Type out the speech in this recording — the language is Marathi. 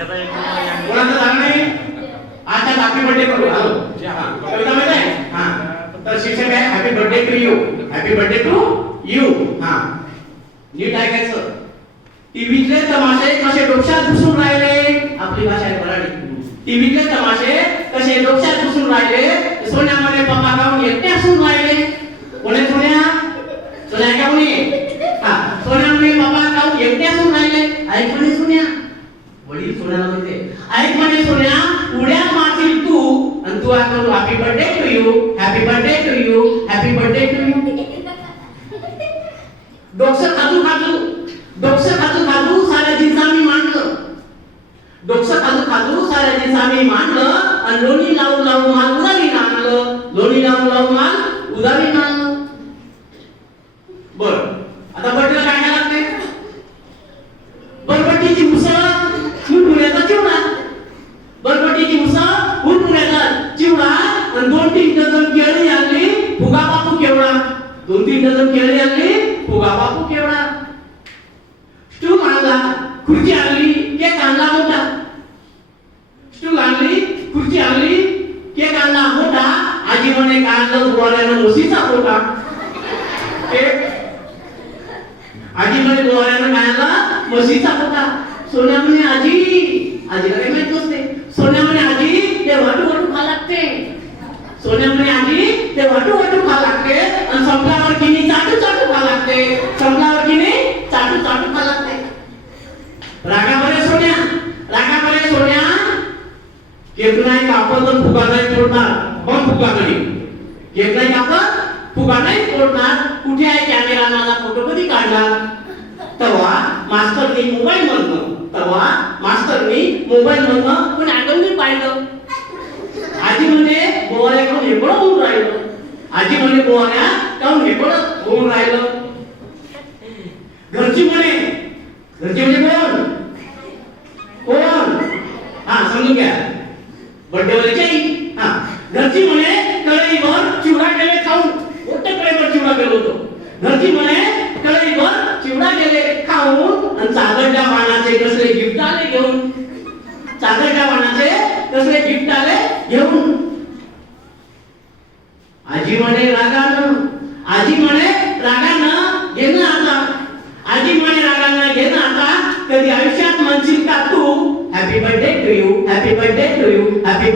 कोणाचं झालं नाही आता हॅपी बर्थडे करू हॅलो कविता माहिती आहे हां तर शीर्षक आहे happy birthday to you happy birthday to you हां नीट ऐकायचं टीव्हीतले तमाशे कसे डोक्यात घुसून राहिले आपली भाषा आहे मराठी टीव्हीतले तमाशे कसे डोक्यात घुसून राहिले सोन्यामध्ये पप्पा गाऊन एकटे असून राहिले कोणी सोन्या सोन्या का कोणी हां सोन्यामध्ये पप्पा गाऊन एकटे असून राहिले ऐक म्हणे सोन्या वडील सोन्याला म्हणते ऐक म्हणे सोन्या उड्या मारशील तू आणि तू आता happy birthday to you happy birthday to you happy birthday to you डोक्सर खाजू खाजू डोक्सर खाजू खाजू साऱ्या जिन्स आम्ही मांडलं डोक्सर खाजू खाजू साऱ्या जिन्स आम्ही मांडलं आणि लोणी लावून लावून माल उदारी आणलं लोणी लावून लावून माल उदारी आणलं बर आता बर्थडेला काय काय लागते बरबटीची मुसळ पुण्याचा चिवडा बरबटीची मुसळ पुण्याचा चिवडा आणि 2-3 डझन केळी आणली फुगा बापू केवढा 2-3 डझन केळी आणली फुगा बापू केवढा स्टूल आणला खुर्ची आणली केक आणला मोठा स्टूल आणली खुर्ची आणली केक आणला मोठा आजी म्हणे काढलं गोवाऱ्यानं म्हशीचा पोटा केक आजी म्हणे गोवाऱ्यानं काढला म्हशीचा पोटा सोन्या म्हणे आजीला काय माहित नसते सोन्या म्हणे आजी ते वाटू वाटू खा लागते सोन्या म्हणे आजी ते वाटू वाटू खा लागते आणि संपल्यावर किनी चाटू चाटू खा लागते संपल्यावर किनी चाटू चाटू खा लागते रागा बरे सोन्या केक नाही कापत तर फुगा नाही तोडणार पण फुगा नाही केक नाही कापत फुगा नाही तोडणार कुठे आहे कॅमेरा माझा फोटो कधी काढला तेव्हा मास्टरनी मोबाईल मधनं पण आगवून पाहिलं आजी म्हणे बोवाऱ्या काऊन हेपळ होऊन राहिलं आजी म्हणे बोवाऱ्या काऊन हेपळ होऊन राहिलं घरची म्हणजे कोण हा समजून घ्या बर्थडे वाल्याची आई हा घरची म्हणे कढईवर चिवडा केले खाऊन मोठ्या कढईवर चिवडा केलो होतो घरची म्हणे कढईवर चिवडा केले खाऊन आणि चादरच्या वाणाचे कसले गिफ्ट आले घेऊन चादरच्या वाणाचे कसले गिफ्ट आले घेऊन आजी म्हणे रागानं घेणं आता कधी आयुष्यात म्हणशील का तू happy birthday to you happy birthday to you happy birthday